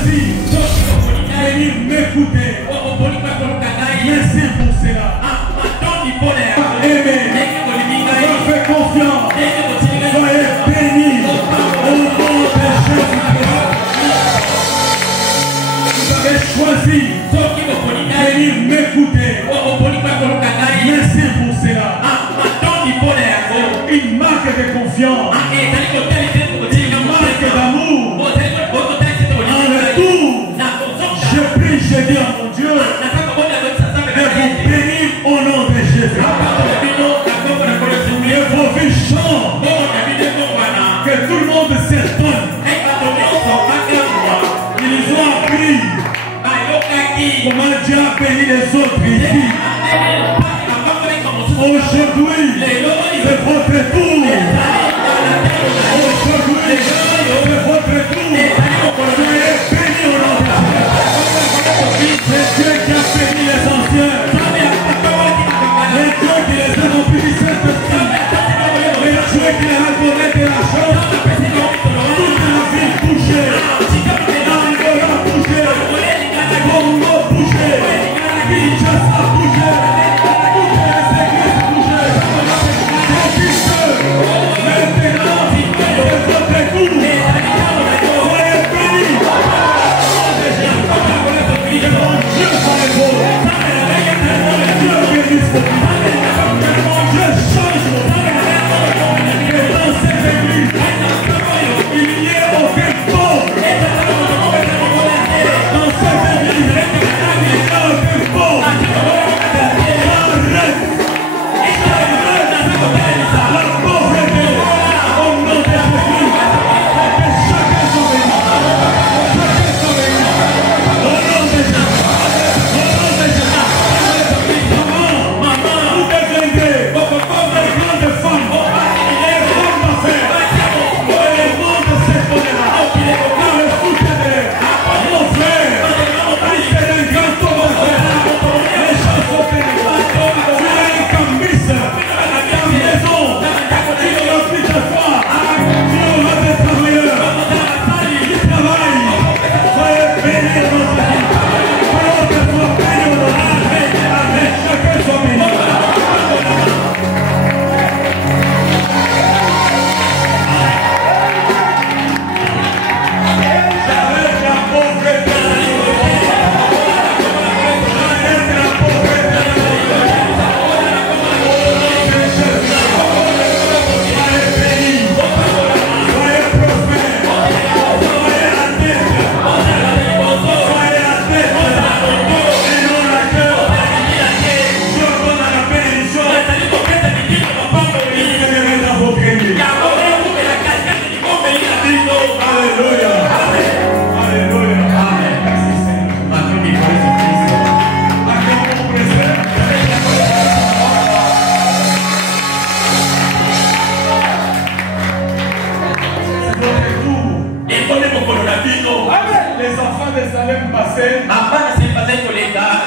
choisi de venir m'écouter. Merci pour cela. Aimez, faites confiance. Soyez bénis au nom de Jésus. Vous avez choisi de venir m'écouter. Merci pour cela. Une marque de confiance. Une marque d'amour. En retour, je prie, je dis à mon Dieu de vous bénir au nom de Jésus. Que vos vies changent. Que tout le monde s'étonne. Ils ont appris comment Dieu a béni les autres ici. Aujourd'hui, c'est votre tour. Aujourd'hui, c'est votre tour. Soyez bénis au nom de Jésus. C'est Dieu qui a béni les anciens. C'est Dieu qui les a remplis du Saint-Esprit. C'est Dieu qui les a donné de la chance. Toute la vie touchée. Angola touchée. Congo touché. Kinshasa touché.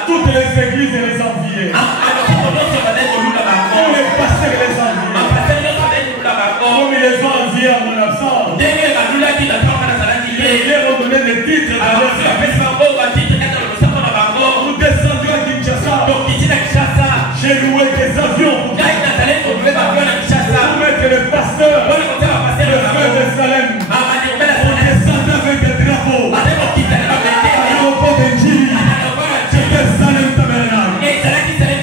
Toutes les églises et les enviées. Tous les pasteurs et les enviés. Comme ils les ont enviés à mon absence. Ils leur ont donné des titres. Nous descendions à Kinshasa. J'ai loué des avions pour mettre le pasteur, le frère de Salem. On descendait avec des drapeaux. L'aéroport de Djili. C'était Salem Tabernacle.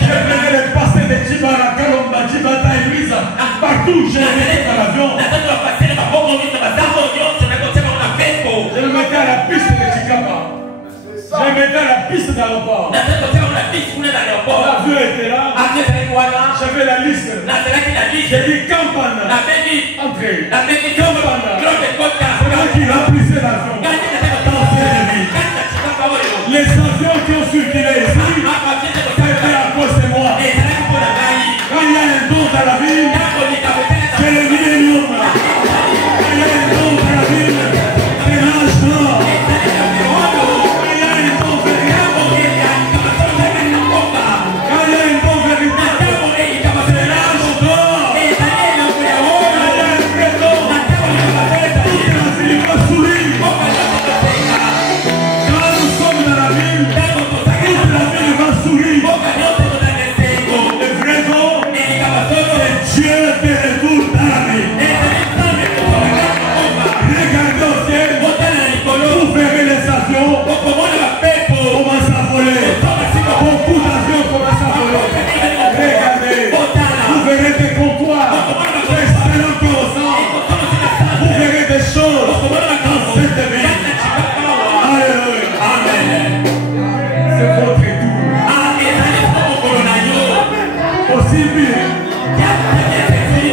Je venais les pasteurs de Djibara, Kalomba, Djibata et Luisa. Partout, j'ai été dans l'avion. Je me mettais à la piste de Chikapa. Je me mettais à la piste d'aéroport. L'avion était là. J'avais la liste. J'ai dit Campana. Entrez. Campana. C'est moi qui remplissais l'avion. Les avions qui ont circulé ici, c'était à cause de moi. Quand il y a un don dans la ville, c'est le millénium. Quand il y a un don dans la ville, c'est l'âge d'or. Quand il y a un don véritable, c'est l'âge d'or. Quand il y a un vrai don, des choses dans cette vie. Alléluia. Amen. C'est votre tour. Aussi bien.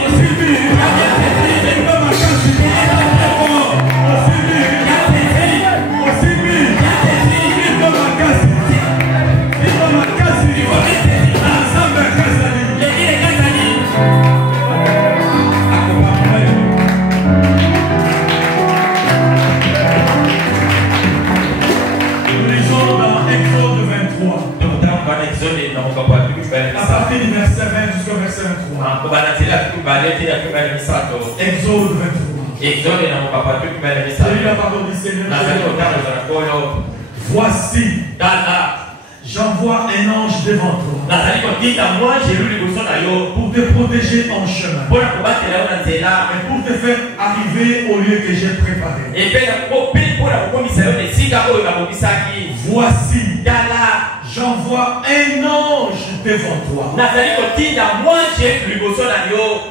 Aussi bien. À partir du verset 20 jusqu'au verset 23. Exode 23. J'ai lu la parole du Seigneur. Voici, j'envoie un ange devant toi pour te protéger en chemin et pour te faire arriver au lieu que j'ai préparé. Voici, j'envoie un ange devant toi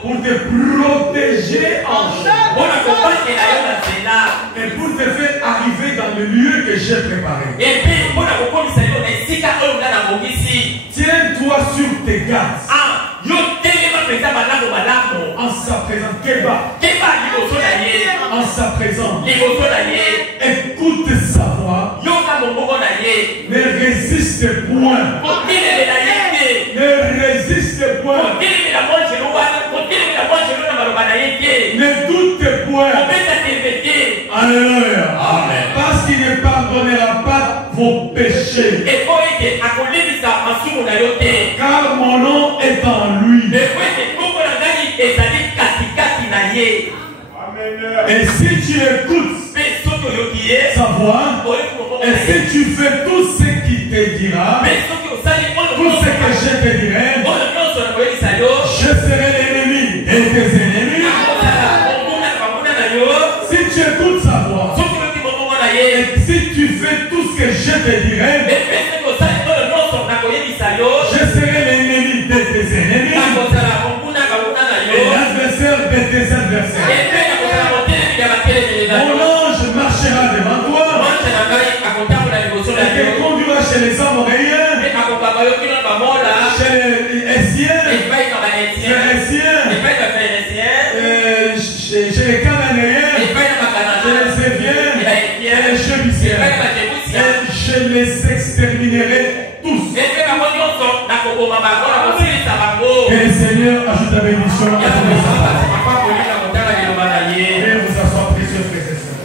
pour te protéger en chemin et pour te faire arriver dans le lieu que j'ai préparé. Tiens-toi sur tes gardes. En sa présence, en sa présence, écoute sa voix, ne résiste point, ne résiste point, ne doute point. Alléluia. Amen. Parce qu'il ne pardonnera pas vos péchés, car mon nom est en lui. Et si tu écoutes sa voix, et si tu fais tout ce qu'il te dira, tout ce que je te dirai, je serai l'ennemi et tes ennemis. Si tu écoutes sa voix, et si tu fais tout ce que je te dirai, je serai l'ennemi de tes ennemis et l'adversaire de tes adversaires. Mon ange marchera devant toi et te conduira chez les Amoréens, chez les Hessiens, chez les Cananéens, chez les Séviens, et les Jébusiens. Et je les exterminerai tous. Que le Seigneur ajoute la bénédiction à ton message. Et vous asseoir précieux frères et sœurs.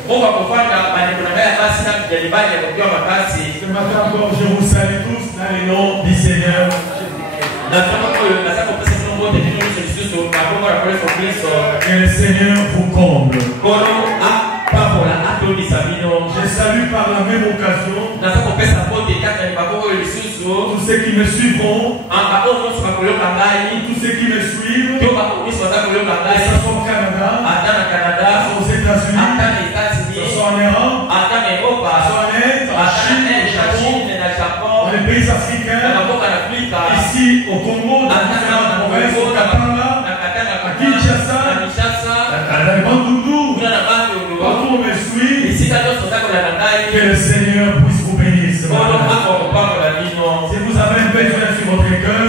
Ce matin encore, je vous salue tous dans le nom du Seigneur. Que le Seigneur vous comble. Je salue par la même occasion tous ceux qui me suivront, tous ceux qui me suivent, que ce soit au Canada, aux États-Unis, que ce soit en Europe, que ce soit en Inde, en Chine, au Japon, dans les pays africains, ici au Congo, dans différentes provinces, au Katanga, à Kinshasa, à Bandundu, partout on me suit. Que le Seigneur puisse vous bénir ce matin. Si vous avez un besoin sur votre cœur,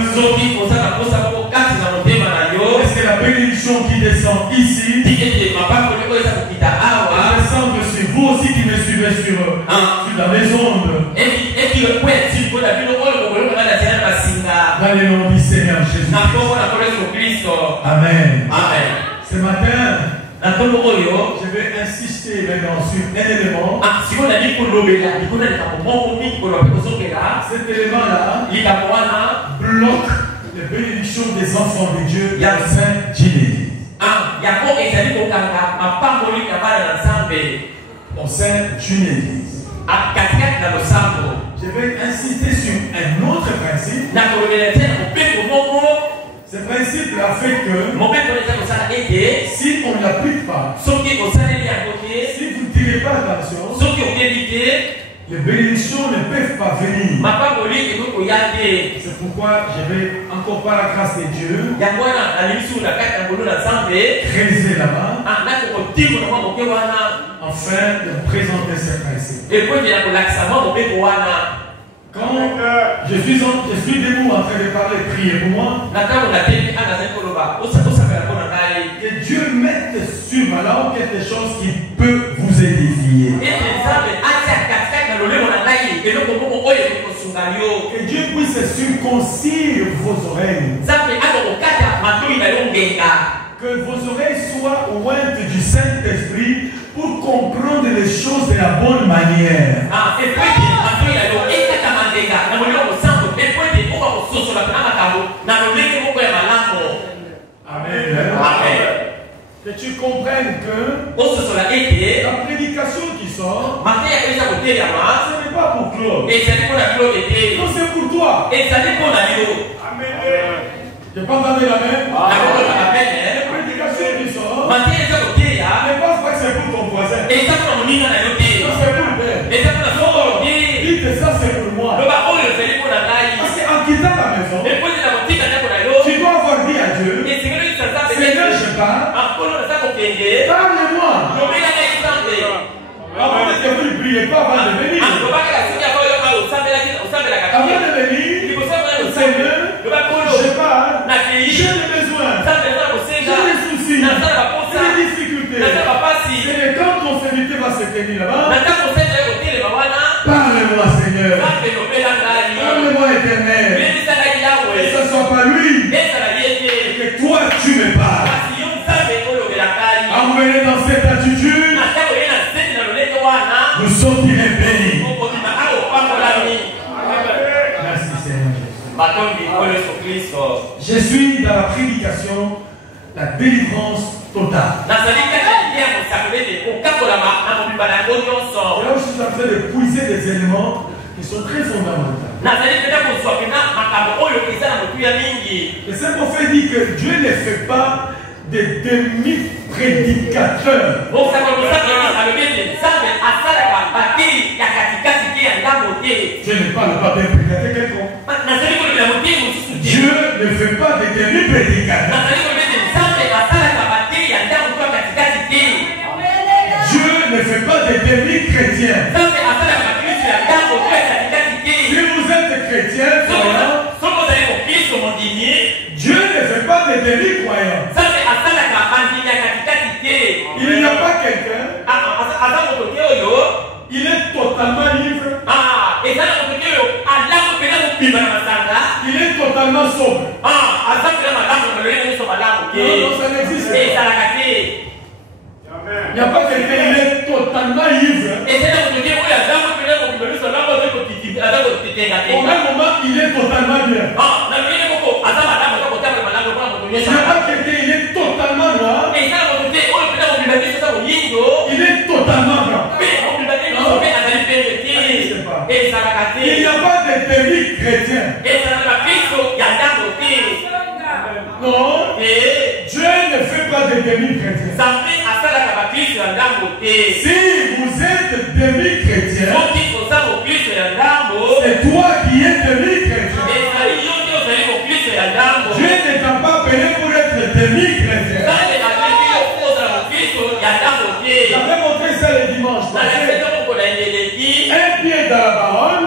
est-ce que la bénédiction qui descend ici descend sur vous aussi qui me suivez sur la maison dans le nom du Seigneur Jésus. Amen. Ce matin, je vais insister maintenant sur un élément. Cet élément-là bloque les bénédictions des enfants de Dieu dans Saint Genesis. Au Saint Genesis. Je vais insister sur un autre principe. Ce principe a fait que si on ne l'applique pas, si vous ne tirez pas attention, les bénédictions ne peuvent pas venir. C'est pourquoi je vais encore par la grâce de Dieu creuser là-bas afin de présenter ces principes. Quand je suis debout en train de parler, prier pour moi, que Dieu mette sur ma langue quelque chose qui peut vous édifier. Que Dieu puisse circoncire vos oreilles. Que vos oreilles soient ointes du Saint-Esprit pour comprendre les choses de la bonne manière. Amen. Amen. Que tu comprennes que la prédication qui sort, ce n'est pas pour Claude. Non, c'est pour toi. Amen. Je n'ai pas entendu la même. La prédication qui sort, ne pense pas que c'est pour ton voisin. Non, c'est pour le père. Dites ça, c'est pour moi. Parce qu'en quittant ta maison, tu dois avoir dit à Dieu, Seigneur, je pars. Parle-moi. Avant de te prier, pas avant de venir. Avant de venir, Seigneur, je pars. J'ai des besoins. J'ai des soucis. J'ai des difficultés. Et quand ton serviteur va se tenir là-bas, parle-moi, Seigneur. Parle-moi, Éternel. Que ce ne soit pas lui. Que toi, tu me parles. Envoyez dans cette attitude, nous sommes bien bénis. Merci Seigneur. Je suis dans la prédication, la délivrance totale. Là où je suis en train de puiser des éléments qui sont très fondamentaux. Le Saint-Prophète dit que Dieu ne fait pas des demi-prédicateurs. Je ne parle pas d'un prédicateur quelconque. Dieu ne fait pas des demi-prédicateurs. Dieu ne fait pas des demi-chrétiens. Si vous êtes chrétien, Dieu ne fait pas des demi-croyants. Il n'y a pas quelqu'un. Il est totalement libre. Il est totalement sobre. Non, ça n'existe pas. Il n'y a pas quelqu'un, il est totalement ivre. Au même moment, il est totalement bien. Il n'y a pas quelqu'un, il est totalement noir. Il est totalement blanc. Il n'y a pas de demi-chrétien. Non. Dieu ne fait pas de demi-chrétiens. Si vous êtes demi-chrétien, c'est toi qui es demi-chrétien. Dieu ne t'a pas appelé pour être demi-chrétien. J'avais montré ça le dimanche. Un pied dans la baronne,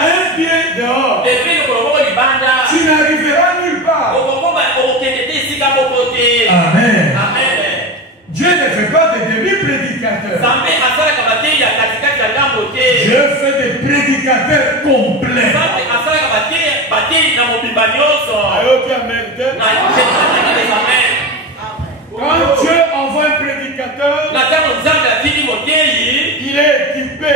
un pied dehors. Tu n'arriveras nulle part. Amen. Dieu ne fait pas de demi-prédicateurs. Dieu fait des prédicateurs complets. Quand Dieu envoie un prédicateur, il est équipé.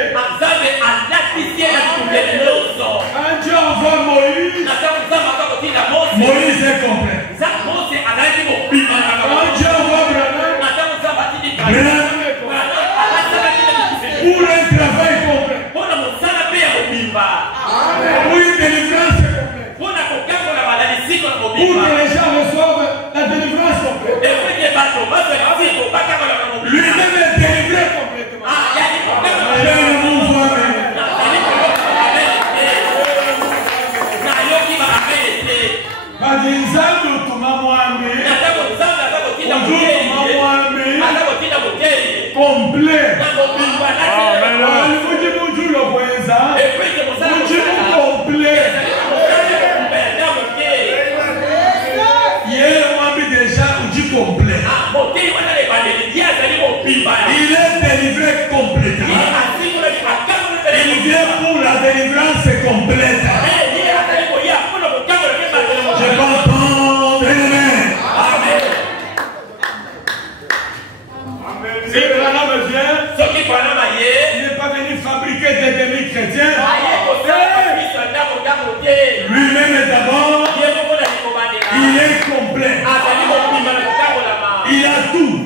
Quand Dieu envoie Moïse, Moïse est complet. Quand Dieu envoie Branham, Branham est complet. Pour un travail complet. Pour une délivrance complète. Pour que les gens reçoivent la délivrance complète. Lui-même est délivré complètement. Il est délivré complètement. Il vient pour la délivrance complète. Je vais entendre amen. Si Branham vient, il n'est pas venu fabriquer des demi-chrétiens. Lui-même est d'abord, il est complet. Il a tout.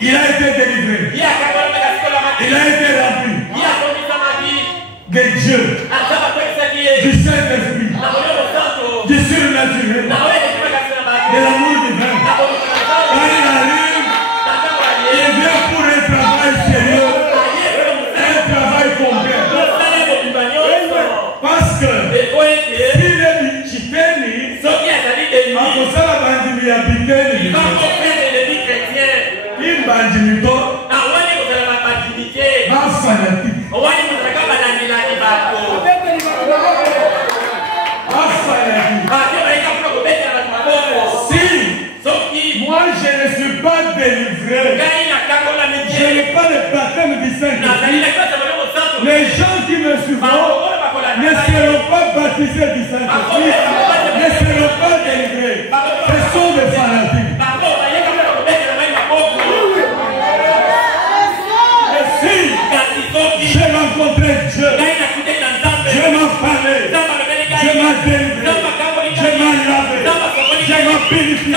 Il a été délivré. Il a été rempli de Dieu, du Saint-Esprit, du surnaturel, de l'amour divin. Quand il arrive, il vient pour un travail sérieux, un travail complet. Parce que s'il est chiteni, à cause de la bandimie habitée, il bandimie pas, pas fanatique. Si moi je ne suis pas délivré, je n'ai pas le baptême du Saint-Esprit, les gens qui me suivront ne seront pas baptisés du Saint-Esprit, ne seront pas délivrés. Ce sont des fanatiques. Et si j'ai rencontré Dieu, Dieu m'a parlé, Dieu m'a délivré, Dieu m'a lavé, Dieu m'a purifié,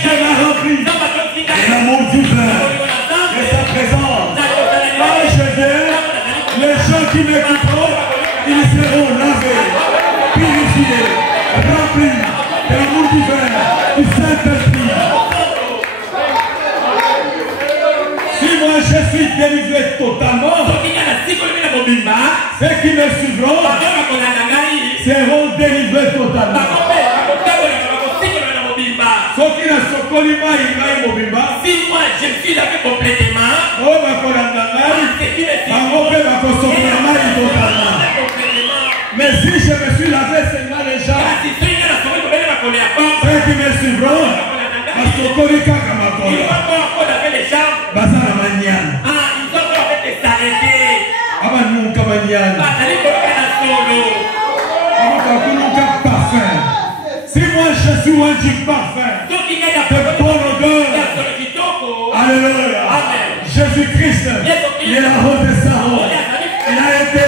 Dieu m'a rempli de l'amour divin, de sa présence. Quand je viens, les gens qui m'écouteront, ils seront lavés, purifiés, remplis de l'amour divin, du Saint-Esprit. Si moi je suis délivré totalement, ceux qui me suivront seront délivrés totalement. Ceux qui ne sont pas si moi je suis lavé complètement, mais si je me suis lavé seulement les gens, ceux qui me suivront, si moi je suis un du parfum, de bonne odeur, alléluia, Jésus-Christ, il est la haute de Saron, il a été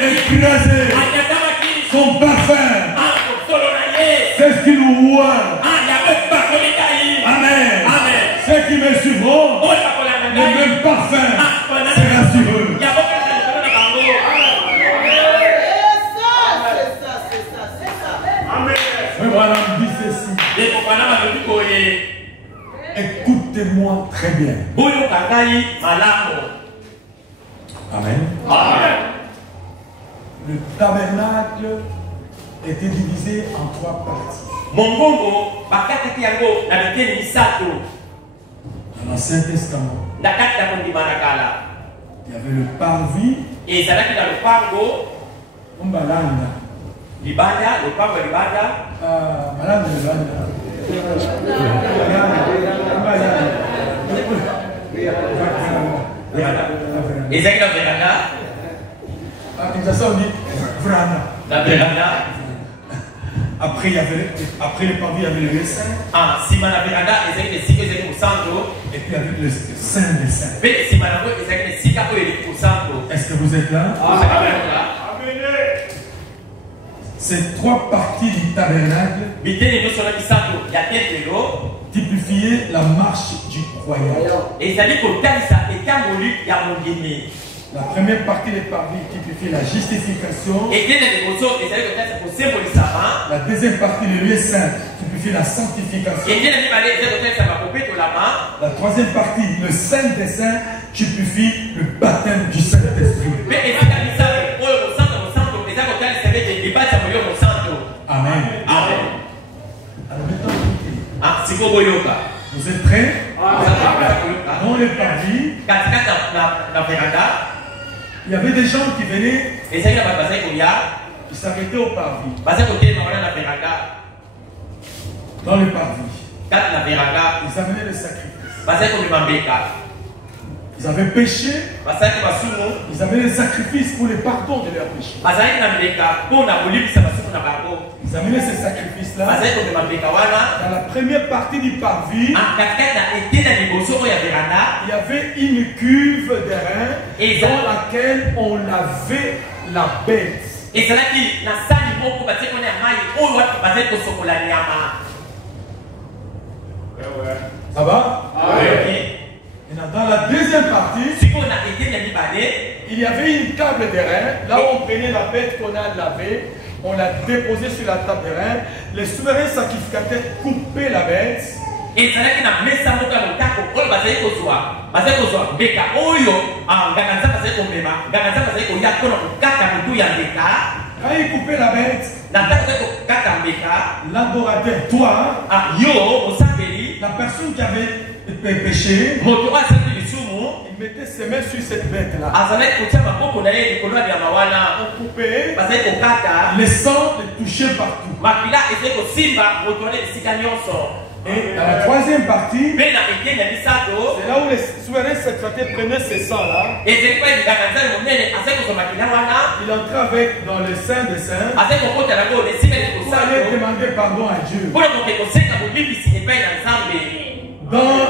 écrasé, son parfum, c'est ce qu'il nous voit. Amen. Ceux qui me suivront, le même parfum sera sur eux. Voilà, dit ceci. Écoutez-moi très bien. Amen. Le tabernacle était divisé en 3 parties. Dans l'Ancien Testament, il y avait le parvis et le Libanda, le papa Libanda. Madame Libanda. Et c'est la véranda. La véranda. Après, il y avait, après le parvis, il y avait le saint. Ah, si ma véranda, et puis avec le saint des saints. Est-ce que vous êtes là? Ces 3 parties du tabernacle typifiaient la marche du croyant. La première partie des parvis typifie la justification. La deuxième partie, le lieu saint, typifie la sanctification. La troisième partie, le saint des saints, typifie le baptême du Saint-Esprit. Amen. Amen. Alors maintenant, vous êtes prêts? Dans les parvis, il y avait des gens qui venaient, ils s'arrêtaient au parvis. Dans les parvis, ils amenaient le sacrifice. Ils avaient péché. Ils avaient des sacrifices pour le pardon de leurs péchés. Ils amenaient ces sacrifices-là dans la première partie du parvis. Il y avait une cuve d'airain dans laquelle on lavait la bête. Ça va? Et dans la deuxième partie, il y avait une table d'airain. Là où on prenait la bête qu'on a lavée, on l'a déposée sur la table d'airain. Les souverains sacrificateurs coupaient la bête. Et quand il coupait la bête, l'adorateur, toi, la personne qui avait péché, il mettait ses mains sur cette bête-là. On coupait, le sang le touchait partout. Et dans la troisième partie, c'est là où les souverains sacrificateurs prenaient ce sang-là. Il entrait avec dans le sein des saints pour aller demander pardon à Dieu. Dans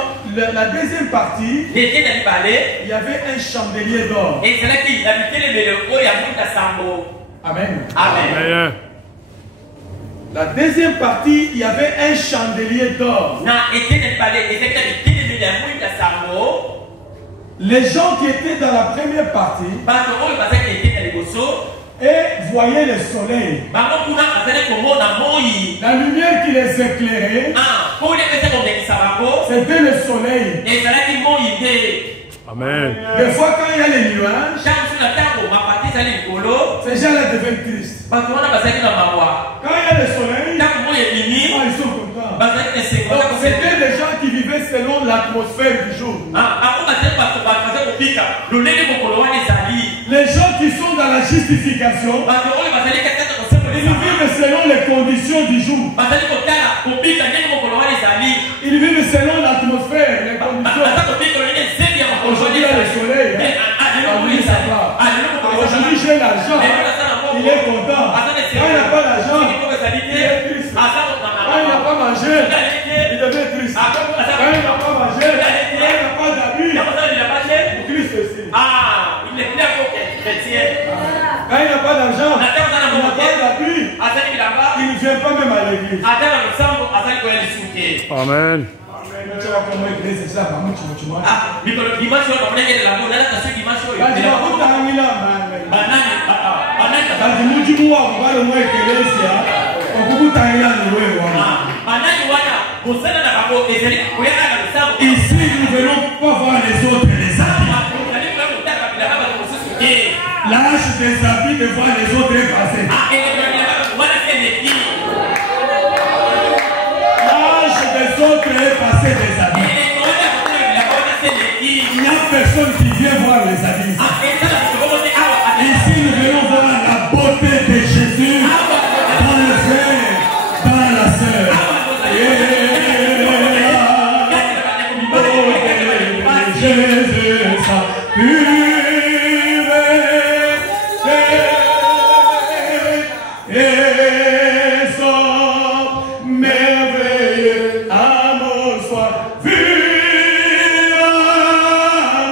la deuxième partie, il y avait un chandelier d'or. Amen. Amen. La deuxième partie, il y avait un chandelier d'or. Les gens qui étaient dans la première partie et voyaient le soleil, la lumière qui les éclairait, c'était le soleil. Amen. Des fois, quand il y a les nuages, ces gens-là deviennent tristes. Quand il y a le soleil, ils sont contents. Donc, c'était des gens qui vivaient selon l'atmosphère du jour. Les gens qui sont dans la justification, ils vivent selon les conditions du jour. Ils vivent selon l'atmosphère, les conditions. Aujourd'hui, il y a le soleil. Aujourd'hui, j'ai l'argent. Il est content. Quand il n'a pas d'argent, il est triste. Quand il n'a pas mangé, il devient triste. Quand il n'a pas mangé, quand il n'a pas d'habits, Christ aussi. Quand il n'a pas d'argent, il n'a pas d'habits, il ne vient pas même à l'église. Amen. Ici, nous ne venons pas voir les autres, les habits. L'âge des habits de voir les autres est passé. L'âge des autres est passé des habits. Il n'y a personne qui vient voir les habits. Ici, nous venons voir la beauté de Jésus dans le frère, dans la sœur. Jésus, sa pureté et son merveilleux amour soit vu en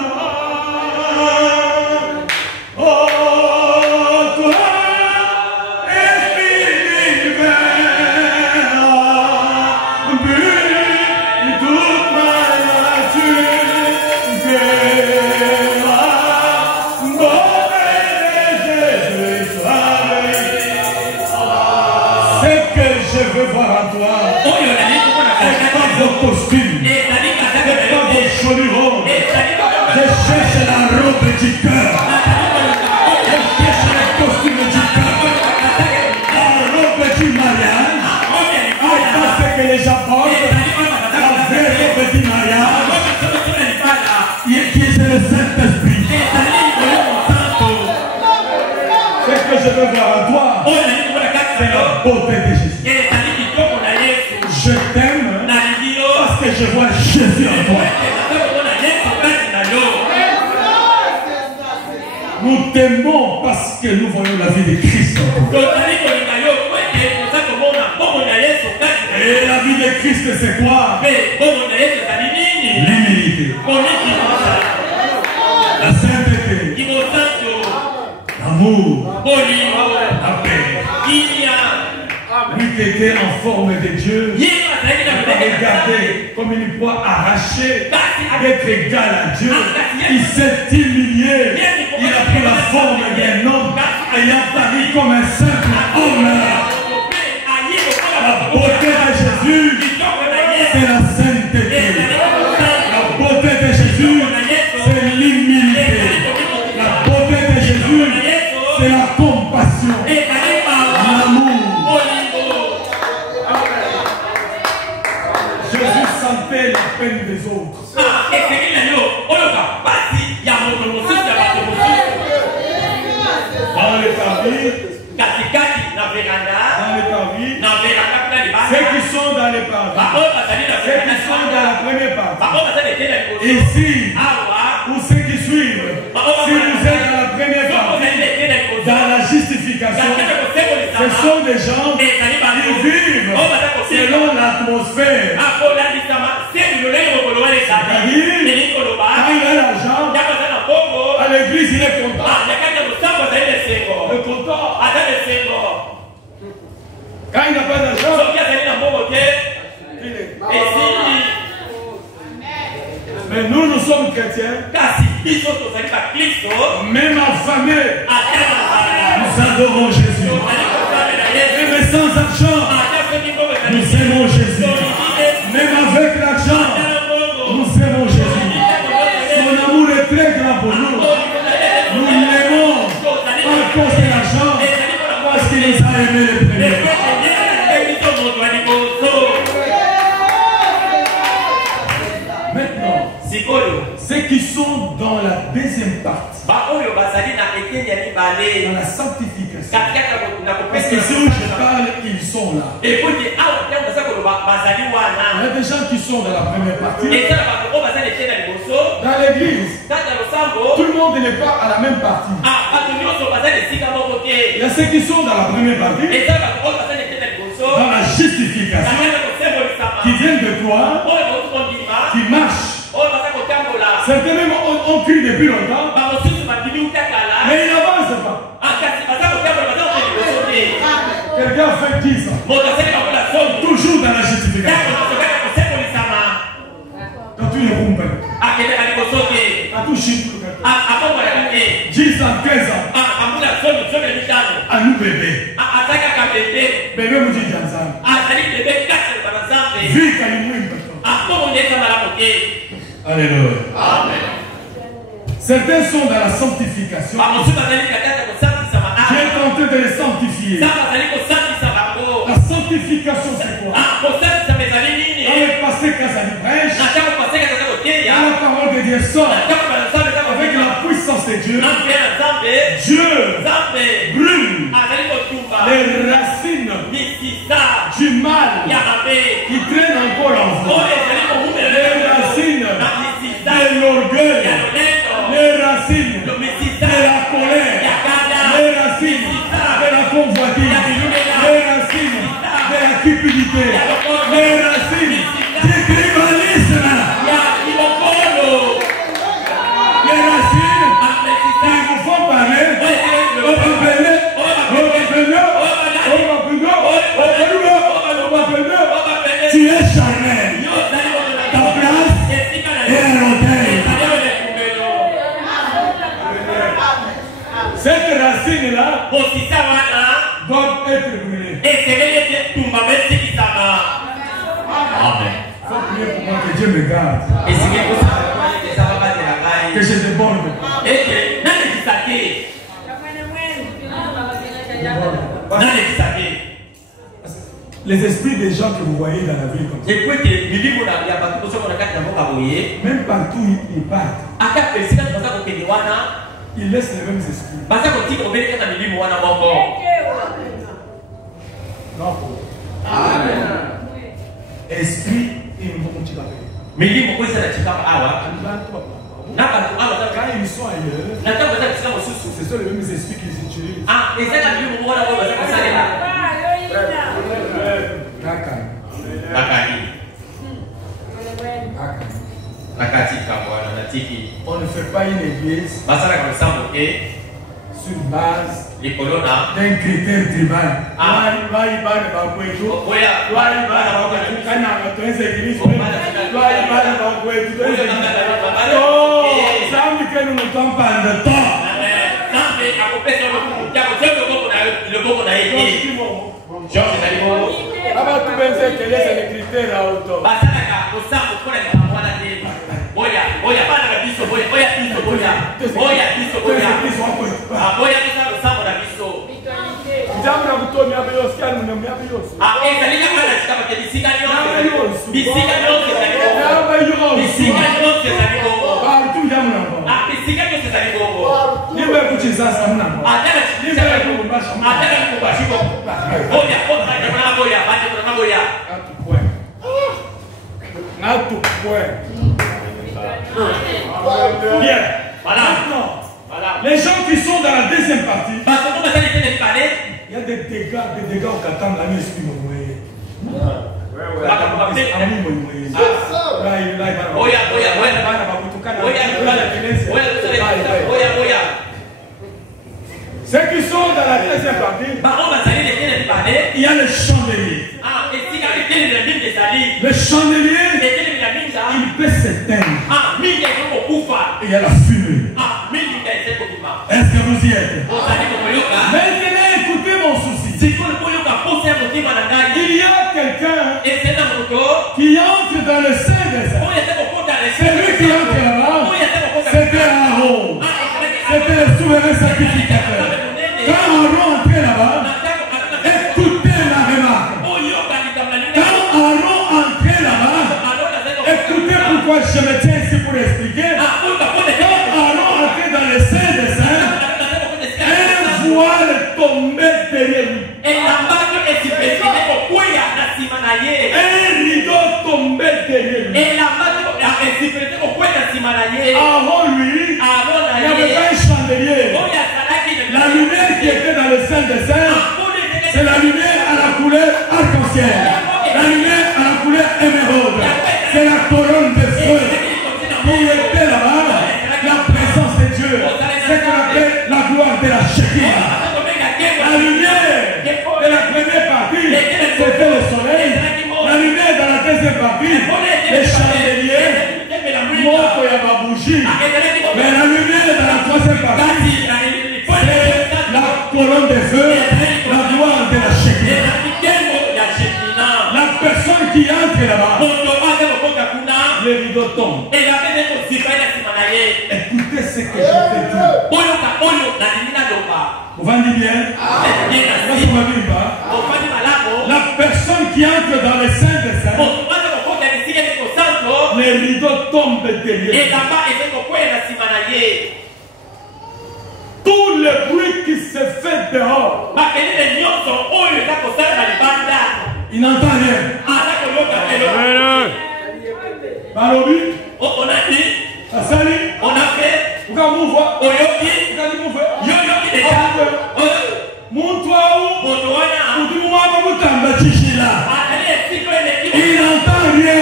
moi. Oh, toi, esprit divin, but toute ma nature. Je veux voir en toi. C'est pas vos costumes. C'est pas vos cholurons. Je cherche la robe du cœur. Je cherche le costume du cœur. La robe du mariage. C'est pas ce que les gens portent. La vraie robe du mariage. Qui est le Saint-Esprit. C'est que je veux voir en toi. C'est la beauté de Jésus. Je t'aime parce que je vois Jésus en toi. t'aimons parce que nous voyons la vie de Christ. Et la vie de Christ, c'est quoi? L'humilité, la sainteté, l'amour, la paix. Lui qui était en forme de Dieu, il a regardé comme une proie arrachée d'être égal à Dieu. Il s'est humilié. Il a pris la forme d'un homme ayant paru comme un simple homme. La beauté de Jésus, c'est la sainteté. La beauté de Jésus, c'est l'humilité. La beauté de Jésus, c'est la compassion, l'amour. Jésus sentait la peine des autres. Dans les parvis, ceux qui sont dans les parvis, ceux qui sont dans la première partie, ici, ou ceux qui suivent, si vous êtes dans la première partie, dans la justification, ce sont des gens qui vivent selon l'atmosphère. Quand il a l'argent, à l'église il est content. Il est content. Quand il n'a pas d'argent, mais nous sommes chrétiens. Même affamés, nous adorons Jésus. Même sans argent, nous aimons Jésus. Même avec l'argent, nous aimons Jésus. Son amour est très grand pour nous. Nous l'aimons pas à cause de l'argent, parce qu'il nous a aimés les premiers. Maintenant, ceux qui sont dans la deuxième partie, dans la sanctification, parce que ceux où je parle, ils sont là. Il y a des gens qui sont dans la première partie. Dans l'église, tout le monde n'est pas à la même partie. Il y a ceux qui sont dans la première partie, dans la justification, qui viennent de croire, qui marchent. Certains même ont cru depuis longtemps, mais ils n'avancent pas. Quelqu'un fait 10 ans, toujours dans la justification. Quand tu es rompé, quand tu chiffres, 10 ans, 15 ans, à nous bébé. Bébé vous dit vu qu'à nous. Alléluia. Amen. Certains sont dans la sanctification. Dieu est en train de les sanctifier. La sanctification, c'est quoi? Dans le passé, quand ça nous prêche, la parole de Dieu sort avec la puissance de Dieu. Dieu brûle les racines du mal qui traînent encore en vous. Les racines de l'orgueil, les racines de la colère, les racines de la convoitise, les racines de la cupidité, les racines du tribalisme, les racines qui vous font parler tu es charnel. Ta place est un hôtel. Cette racine-là doit être brûlée. Amen. Il faut prier pour moi que Dieu me garde. Que je déborde. Les esprits des gens que vous voyez dans la ville comme ça, même partout ils partent, ils laissent les mêmes esprits. Non. Amen. Esprit, ils vont te quand ils sont ailleurs, ce sont les mêmes esprits qu'ils utilisent. Ah, et c'est la Bible pour voir ça là. On ne fait pas une église sur base d'un critère tribal. Nous ne sommes pas de temps. Bien. Voilà. Les gens qui sont dans la deuxième partie, il y a des dégâts au Qatar, la esprit ceux qui sont dans la deuxième partie, il y a le chandelier. Le chandelier, il peut s'éteindre. Et il y a la fumée. Est-ce que vous y êtes? Maintenant, écoutez mon souci. Il y a quelqu'un qui entre dans le sein des saints. Celui qui entre là-bas, c'était Aaron. C'était le souverain sacrificateur. Quand Aaron entrait là-bas, écoutez la remarque. Quand Aaron entrait là-bas, écoutez pourquoi je me tiens ici pour expliquer. Quand Aaron entrait dans le sein des saints, un voile tombait derrière lui. Un rideau tombait derrière lui. Aaron, lui, il n'y avait pas un chandelier. La lumière qui était dans le sein des saints, c'est la lumière à la couleur arc-en-ciel. La lumière à la couleur émeraude. C'est la colonne de feu qui était là-bas. La présence de Dieu. C'est qu'on appelle la gloire de la Shekinah. La lumière de la première partie, c'était le soleil. La lumière dans la deuxième partie, les chandeliers, montre et ma bougie. Mais la lumière dans la troisième partie, c'est la colonne de feu, la gloire de la Shekinah. La personne qui entre là-bas, les rideaux tombent. Écoutez ce que je te dis. Vous vendez bien? La personne qui entre dans le sein des saints, les rideaux tombent derrière. Tout le bruit qui se fait dehors, il n'entend rien. Balobi, on a dit, Asali, on a fait, vous avez mouvé, Oyoki, montre-toi où, il n'entend rien.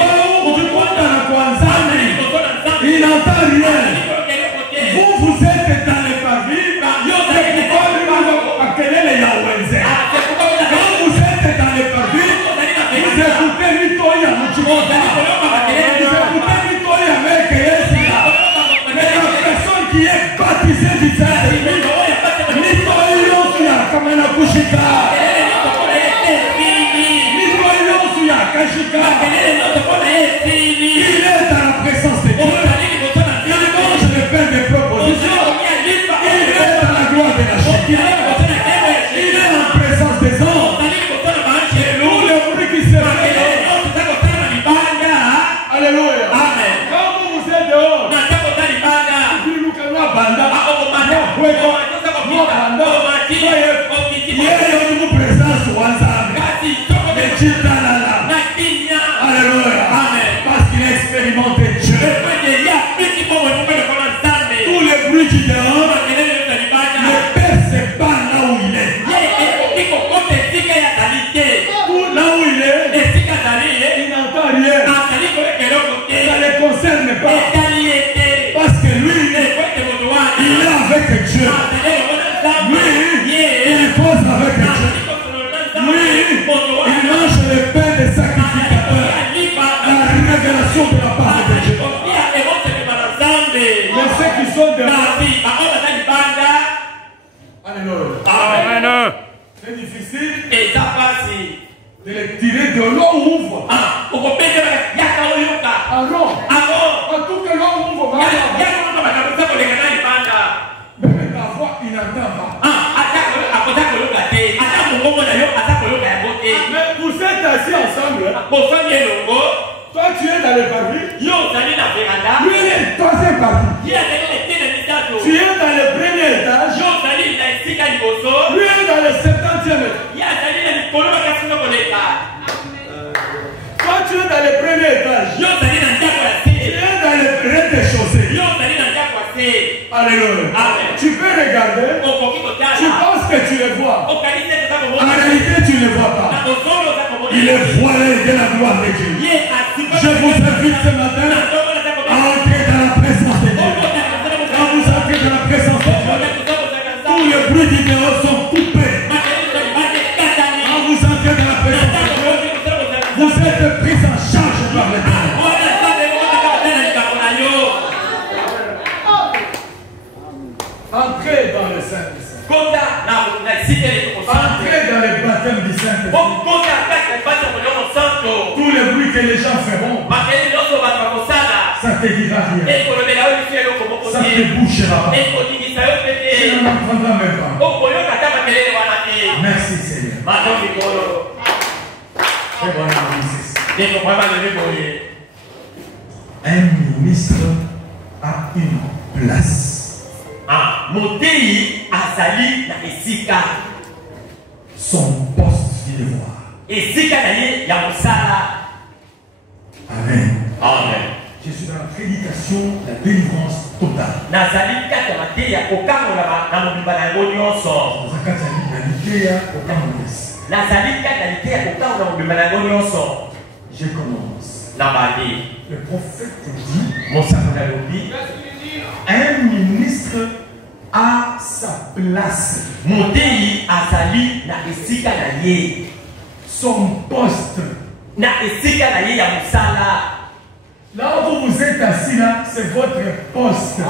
Montre-toi où, il n'entend rien. Vous êtes dans les pavillons, quel est le Yahweh? Quand vous êtes dans les pavillons, vous écoutez Mitoya, vous écoutez Mitoya, mais la personne qui est baptisée du Saint-Esprit, Mitoya, comme un akushika, Mitoya, Kashika, il est dans la présence de Dieu. Il mange le pain des propositions. Il est dans la gloire de la Shekinah. Il est en présence des anges. Et nous, le bruit qui se fait. Alléluia. Amen. Quand vous êtes dehors, vous dites nous que nous abandonnons. Il y a une présence au hasard. Alléluia. Amen. Parce qu'il a expérimenté Dieu. Tous les bruits du dehors sacrificateur, la révélation de la parole de Dieu. Mais ceux qui sont dehors, alléluia. Amen. C'est difficile Et ça passe. de les tirer de l'eau ouvre. Alors, en tout que l'eau ouvre, même la voix, il n'entend pas. Mais vous êtes assis ensemble. Toi, tu es dans le parvis. Lui, il est troisième parvis. Tu es dans le premier étage. Lui est dans le 70e étage. Toi, tu es dans le premier étage. Tu es dans le rez-de-chaussée. Alléluia. Tu peux regarder. Tu penses que tu les vois. En réalité, tu ne les vois pas. Il est voilé de la gloire de Dieu. Je vous invite ce matin à entrer dans la présence de Dieu. Quand vous entrez dans la présence de Dieu, tous les bruits du dehors sont coupés. Quand vous entrez dans la présence de Dieu, vous êtes pris en charge par l'Éternel. Entrez dans le Saint-Esprit. Entrez dans le baptême du Saint-Esprit. Tous les bruits que les gens feront, ça te dira rien. Ça te bouchera pas. Tu n'en entendras même pas. Merci Seigneur. C'est bon, un ministre a une place. Son poste du devoir. Amen. Amen. Je suis dans la prédication, la délivrance totale. Je commence. Le prophète dit, un ministre a sa place. Son poste. Là où vous êtes assis là, c'est votre poste.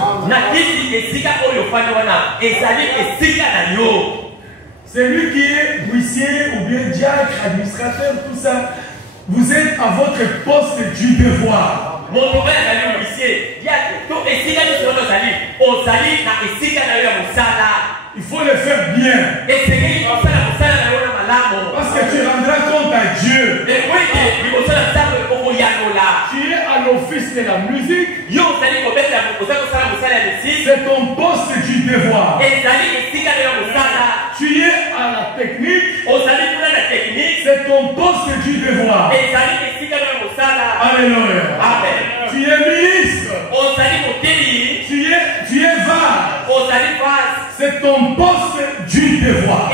Celui qui est huissier ou bien diacre, administrateur, tout ça, vous êtes à votre poste du devoir. Il faut le faire bien. Parce que tu rendras compte à Dieu. Tu es à l'office de la musique. C'est ton poste du devoir. Tu es à la technique. C'est ton poste du devoir. Alléluia. Tu es ministre. Tu es vase. C'est ton poste du devoir.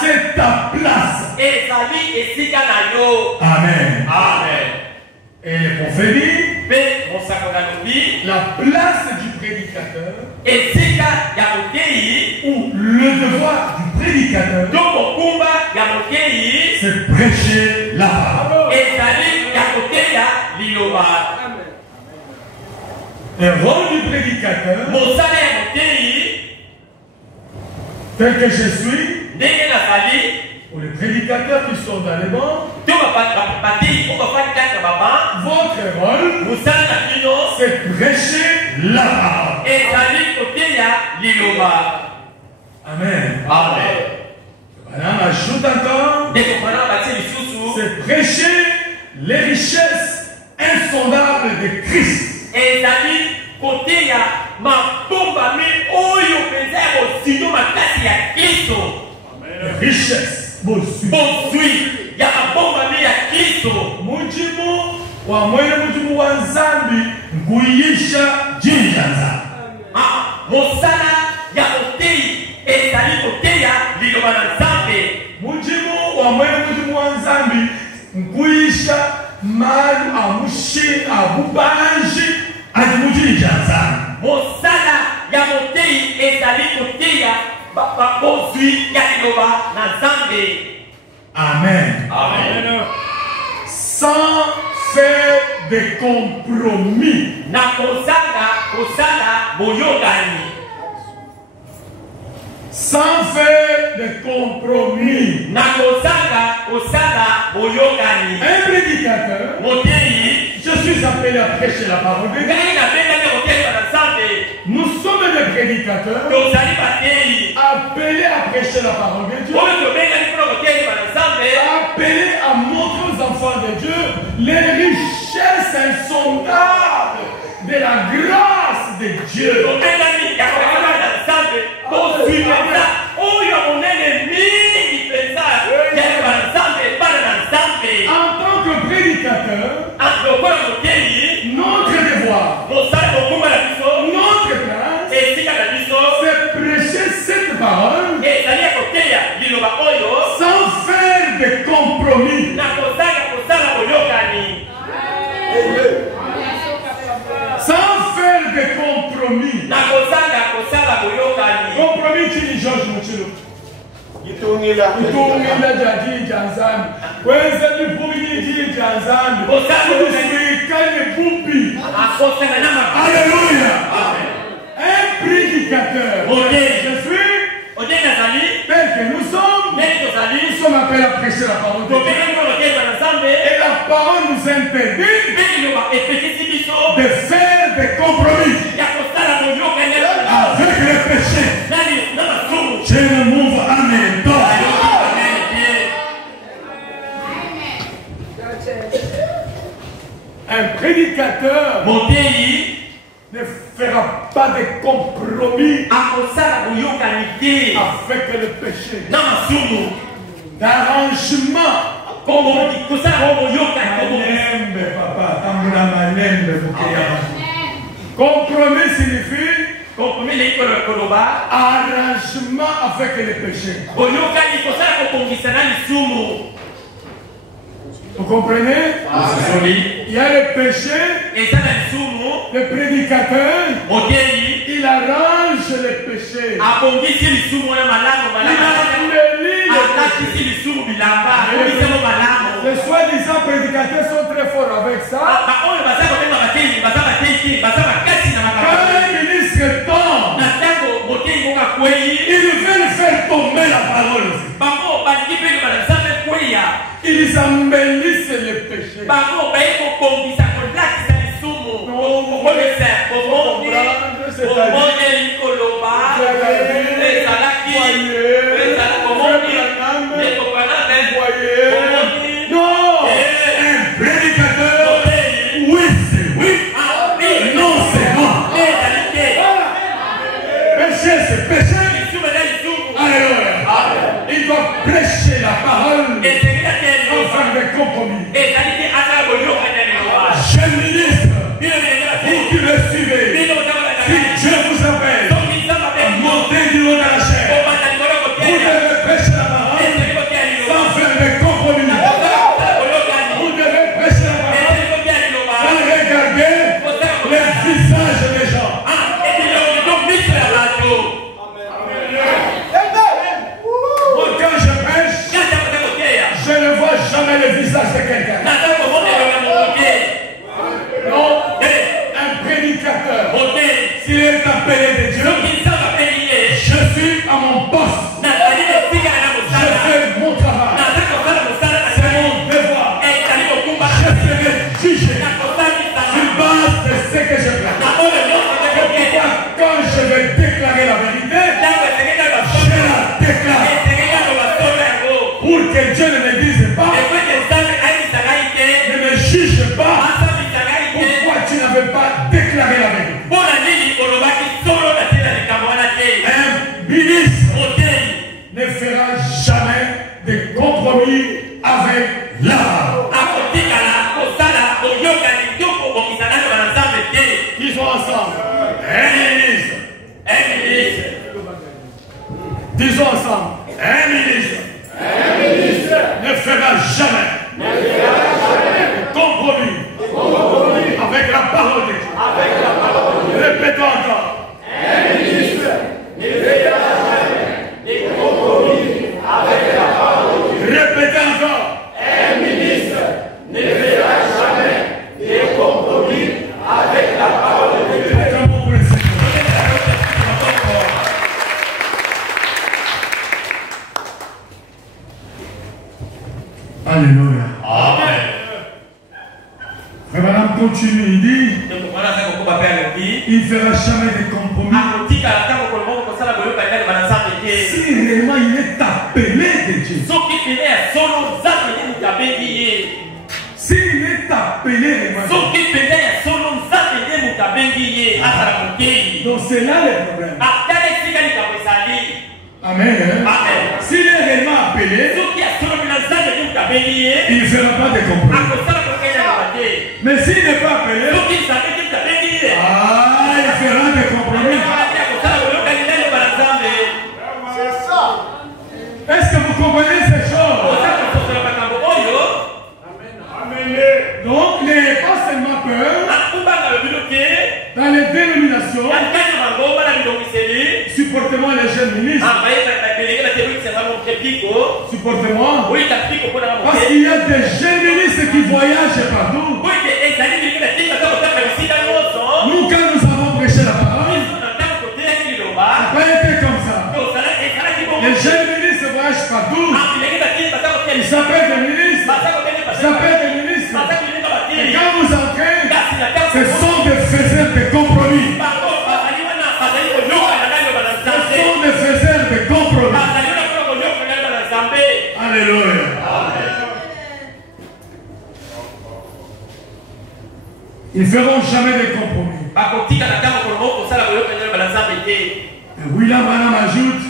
C'est ta place. Amen. Et le prophète dit, la place du prédicateur ou le devoir du prédicateur, c'est prêcher la parole. Le rôle du prédicateur, tel que je suis, ou les prédicateurs qui sont dans les bancs, votre rôle, c'est prêcher la parole. Amen. Madame ajoute encore, c'est prêcher les richesses insondables de Christ. Les richesses. Mujibu wa mwene mujibu wa nzambi nkuyisha jinja nzambi. Mujibu wa mwene mujibu wa nzambi nkuyisha mali amushi abubanji ajimujinja nzambi. Amen. Amen. Sans faire de compromis. Sans faire de compromis. Un prédicateur, je suis appelé à prêcher la parole de Dieu. Nous sommes des prédicateurs appelés à prêcher la parole de Dieu. Appelés à montrer aux enfants de Dieu les richesses insondables de la grâce de Dieu. En tant que prédicateur, notre devoir, notre place, c'est prêcher cette parole sans faire de compromis. Sans faire de compromis. Compromis qui dit Georges Mouchilo. Itungila jadi janzani. Kwenza mipumini jadi janzani. Usikane vumbi. Alléluia. Un prédicateur. Je suis. Tel que nous sommes appelés à prêcher la parole de Dieu. Et la parole nous interdit de faire des compromis avec le péché. Je me move, amen. Un prédicateur ne fera pas de compromis avec le péché. D'arrangement. Compromis signifie arrangement avec le péché. Vous comprenez? Il y a le péché. Le prédicateur, il arrange le péché. Les soi-disant prédicateurs sont très forts avec ça. Quand un ministre tombe, ils veulent faire tomber la parole. Ils embellissent le péché. Prêcher la parole en faire des compromis. Jeune ministre, vous qui me suivez, si Dieu vous appelle, montez du haut de la chair. Vous devez prêcher la parole sans faire des compromis. Vous devez prêcher la parole sans regarder les visages des gens. Jamais le visage de quelqu'un. Non, un prédicateur, s'il est appelé de Dieu, je suis à mon poste. Je fais mon travail. C'est mon devoir. Je serai jugé sur base de ce que je fais. Quand je vais déclarer la vérité, je la déclare. Pour que Dieu ne me dise pas, ne me juge pas, pourquoi tu n'avais pas déclaré la vérité. Un ministre ne fera jamais de compromis avec l'art. Ils sont ensemble. Un ministre. Disons ensemble. Un ministre ne fera jamais de compromis avec la parole de Dieu. Répétons encore. Un ministre ne fera jamais de compromis avec la parole de Dieu. Répétons continue, il dit, il ne fera jamais de compromis. Si réellement il est appelé de Dieu. S'il est appelé réellement. Donc c'est là le problème. Amen. S'il est réellement appelé, il ne fera pas de compromis. Mais s'il n'est pas appelé, il fera des compromis. C'est ça. Est-ce que vous comprenez ces choses? Donc, n'ayez pas seulement peur. Dans les dénominations, supportez-moi les jeunes ministres. Supportez-moi. Parce qu'il y a des jeunes ministres qui voyagent partout. Nous, quand nous avons prêché la parole, ça n'a pas été comme ça. Les jeunes ministres voyagent partout. Ils s'appellent des ministres. Ils s'appellent des ministres. Et quand vous entrez, ce sont des faiseurs de compromis. Ce sont des faiseurs de compromis. Alléluia. Ils ne feront jamais de compromis. Et William Branham ajoute,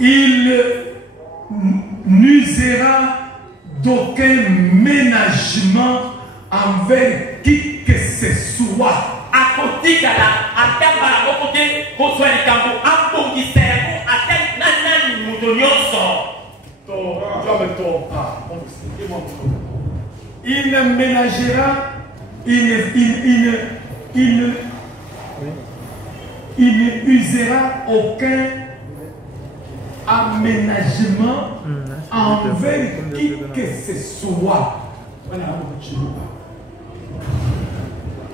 il n'usera d'aucun ménagement envers qui que ce soit. Il ne ménagera, il ne usera aucun aménagement envers qui que ce soit.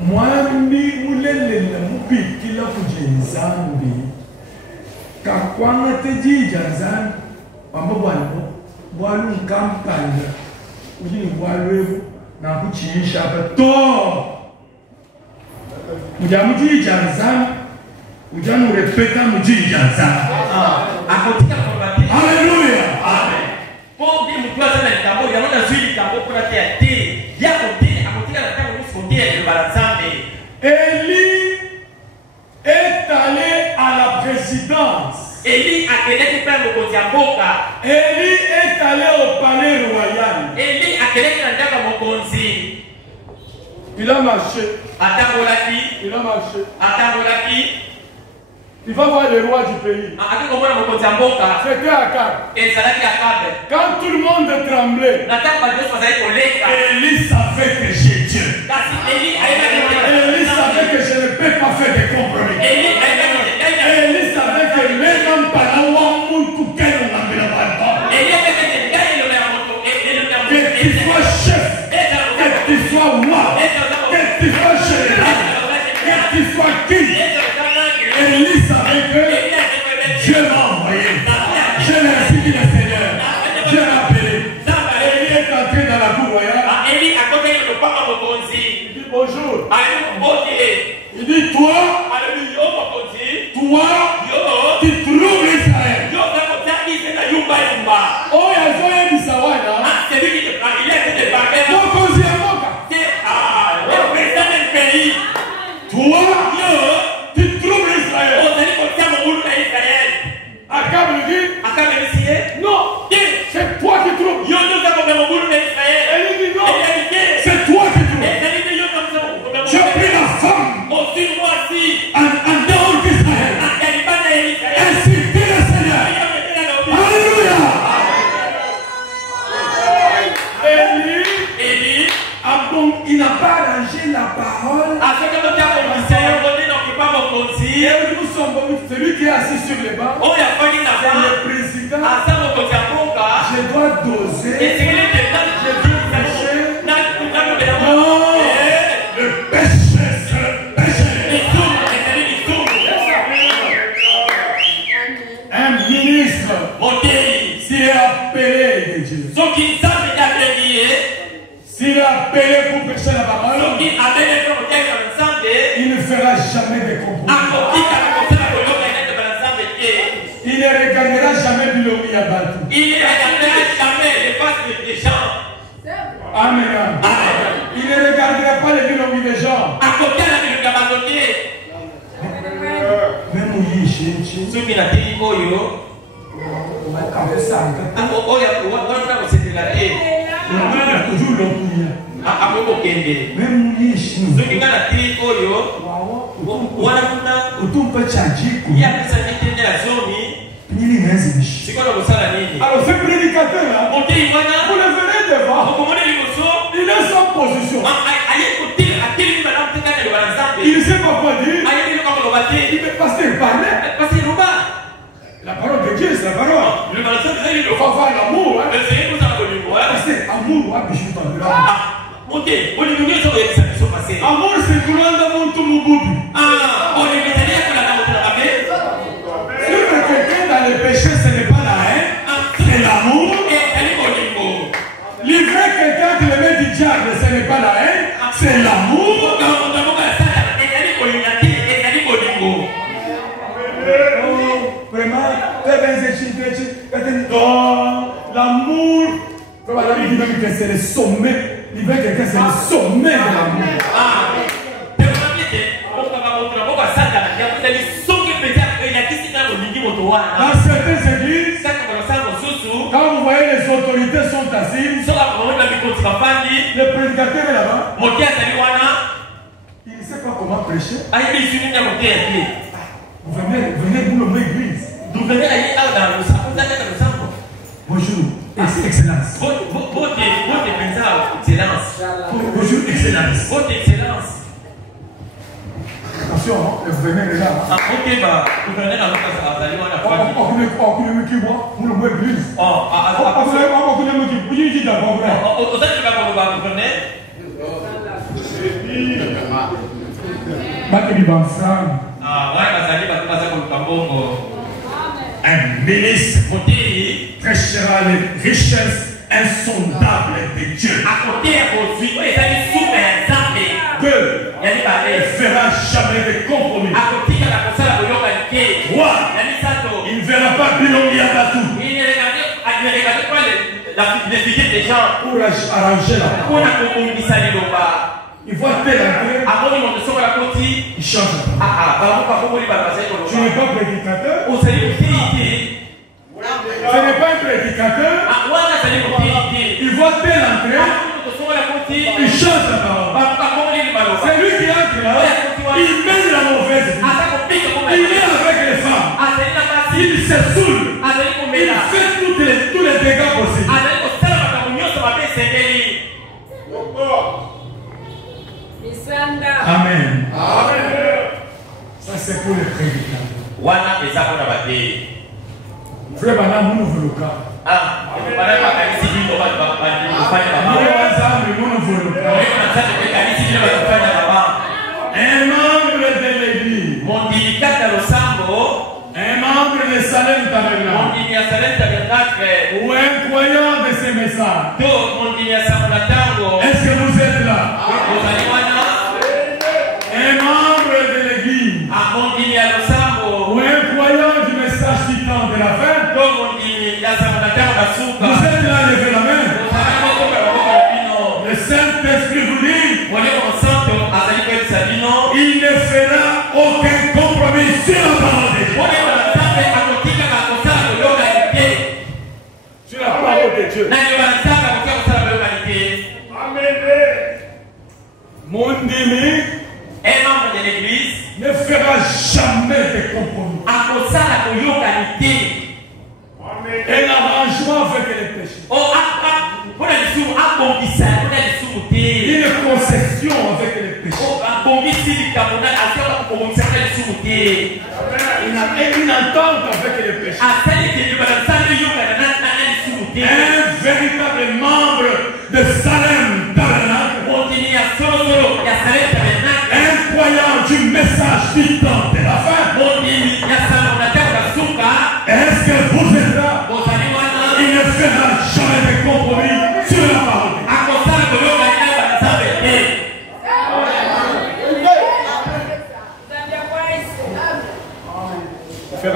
Moi, Alléluia. Élie est allé à la présidence. Élie est allé au palais royal. Il a marché. Il a marché. Il va voir le roi du pays. C'était Akab. Quand tout le monde tremblait, Élie savait que j'ai Dieu. Élie savait que je ne peux pas faire de compromis. Élie savait que même en parlant, que tu sois chef, que tu sois roi, que tu sois général, que tu sois qui. Élie savait que Dieu m'a envoyé. Je l'ai ainsi dit le Seigneur. Dieu l'a appelé. Élie est entré dans la cour royale. Il dit bonjour. Il dit toi, tu troubles Israël. Oh, il y a un Israël. Donc, on s'y amoque. Toi, tu troubles Israël. Akab lui dit non, c'est toi qui troubles. Elle lui dit non, c'est toi qui troubles. Tu as pris la femme en dehors d'Israël. Ainsi dit le Seigneur. Alléluia. Élie, il n'a pas arrangé la parole. Celui qui est assis sur le banc, c'est le président. Je dois doser. Je dois pécher. Non, le péché, c'est le péché. Un ministre, s'il est appelé de Dieu, s'il est appelé pour pécher la Il ne fera jamais de compromis. Il ne regardera jamais Bilongi Yabatou. Il ne regardera jamais les faces des gens. Amen. Il ne regardera pas les Bilongi des gens. Même ceux qui n'ont alors ce prédicateur là, vous le verrez devant, il est sans position. Il ne sait pas quoi dire. Il peut passer et parler. La parole de Dieu, c'est la parole. Il faut avoir l'amour. C'est amour. Amour, c'est courant d'amour tout mon bout. Si quelqu'un dans le péché, ce n'est pas la haine, c'est l'amour. Livrer quelqu'un qui le met du diable, ce n'est pas la haine, c'est l'amour. Vraiment, l'amour, c'est le sommet. Livrer quelqu'un, c'est le sommet de l'amour. Dans certaines églises, quand vous voyez les autorités sont assises, le prédicateur est là-bas, il ne sait pas comment prêcher. Venez vous nommer église. Bonjour, excellence. Bonjour, excellence. Attention, le gouverneur est là. Un ministre très cher à les richesses insondables de Dieu. Deux, il ne fera jamais de compromis. Trois, il ne verra pas Bilongi Yabatou pour arranger la parole. Il voit tel entrée, il change. Tu n'es pas prédicateur. Ce n'est pas un prédicateur. Il voit tel entrée, il change la parole. C'est lui qui entre là, il mène la mauvaise vie. Il est avec les femmes. Il se saoule. Il fait tous les dégâts possibles. Amen. Ça c'est pour les prédicateurs. Frère Bana, nous nous voulons pas. Un membre de l'église, un membre de Salem Tabernacle, ou un croyant de ces messages. Est-ce que vous êtes là? Un membre de l'église, ou un croyant du message citant de la fin. Vous êtes là, levez la main. Le Saint-Esprit vous dit, il ne fera aucun compromis sur la parole de Dieu. Sur la parole de Dieu. Amen. Mon demi, un membre de l'église ne fera jamais de compromis. Un arrangement avec les péchés. Une concession avec les péchés. Une entente avec les péchés. Un véritable membre de Salem Tabernacle. Un croyant du message citant de la fin. Est-ce que vous êtes là? Il ne fera jamais de compromis sur la parole.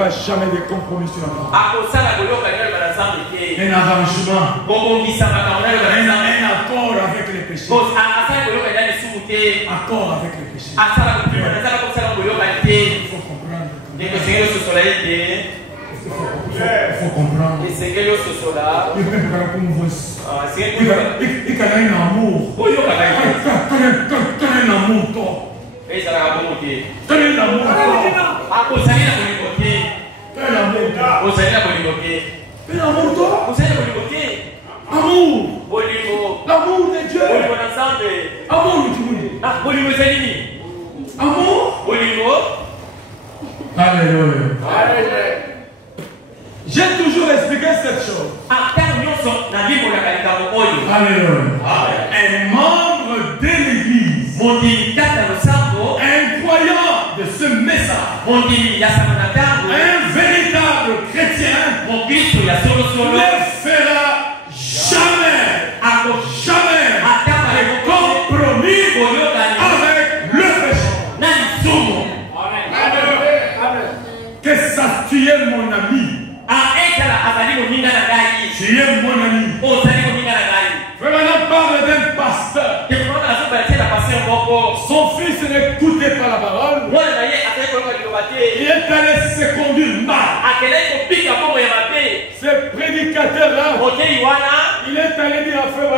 aura jamais de compromis sur la parole. Un arrangement. Un accord avec les péchés. Accord avec les péchés. Il faut comprendre. Il faut comprendre. Il y a un amour. Un amour tort. Amour. L'amour de Dieu. Amour. Alléluia. J'ai toujours expliqué cette chose. Alléluia. Un membre de l'église, un croyant de ce message, un véritable chrétien, ne fera jamais de compromis avec le péché. Que ça, tu es mon ami. Tu es mon ami. Frère, parle d'un pasteur. Son fils n'écoutait pas la parole. Il est allé se conduire mal. Ce prédicateur-là, il est allé dire à Frère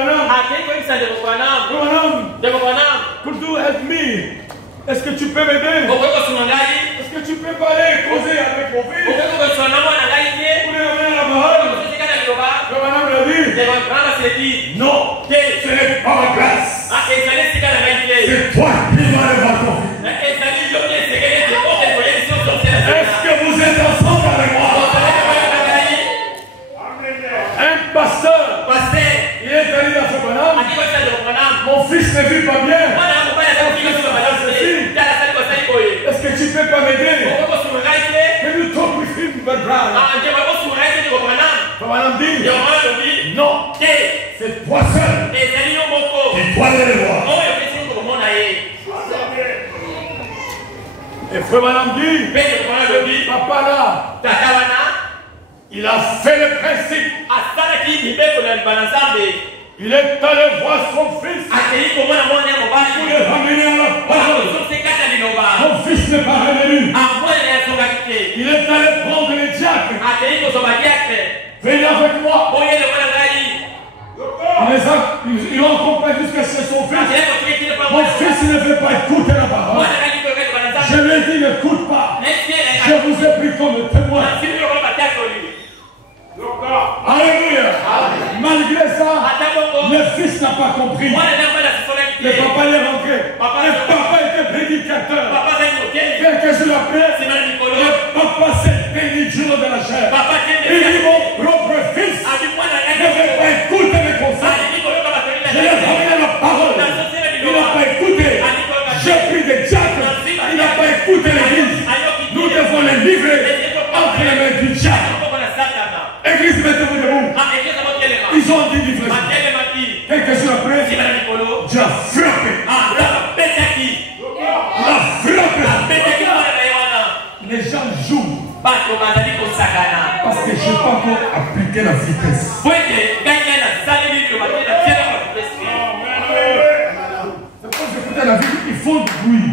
Branham, could you help me? Est-ce que tu peux m'aider? Est-ce que tu peux parler, causer avec mon fils? Pour lui amener la parole? Frère Branham l'a dit, non, ce n'est pas ma place. C'est toi qui vas aller voir ton fils. Est-ce que vous êtes ensemble avec moi? Un pasteur, il est allé à Frère Branham. Mon fils ne vit pas bien. Est-ce que tu peux pas m'aider? Can you talk with him, Brother Branham? Branham dit, non, c'est toi seul qui dois aller le voir. Et Frère Branham dit, papa là, il a fait le principe. Il est allé voir son fils. Il est ramené à la parole. Mon fils n'est pas revenu. Il est allé prendre les diacres. Venez avec moi. Ils ont compris jusqu'à chez son fils. Mon fils ne veut pas écouter la parole. Je lui ai dit, n'écoute pas. Je vous ai pris comme témoin. Alléluia. Malgré ça, le fils n'a pas compris. Le papa est rentré. Le papa était prédicateur. Quelques jours après, le papa s'est béni du jour de la chair. Il dit, mon propre fils ne veut pas écouter mes conseils. Je lui ai ramené la parole. Il n'a pas écouté. J'ai pris des diacres. Il n'a pas écouté l'église. Nous devons les livrer entre les mains du diable. Église, mettez-vous debout. Ils ont dit livrer. Quelques jours après, Dieu a frappé. Il a frappé. Les gens jouent. Parce que je n'ai pas encore appliqué la vitesse. C'est pour écouter la vie, il faut du bruit.